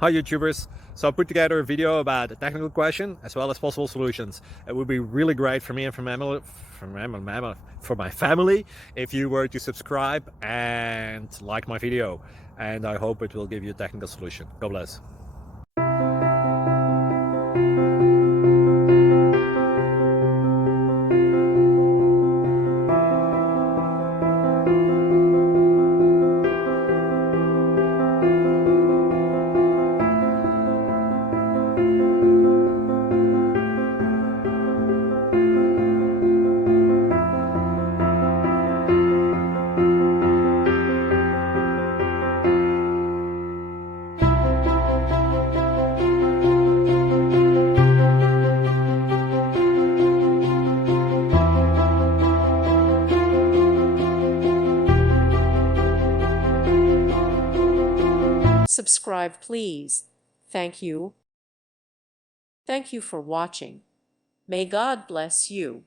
Hi YouTubers! So I put together a video about a technical question as well as possible solutions. It would be really great for me and for my family if you were to subscribe and like my video, and I hope it will give you a technical solution. God bless. Subscribe, please. Thank you. Thank you for watching. May God bless you.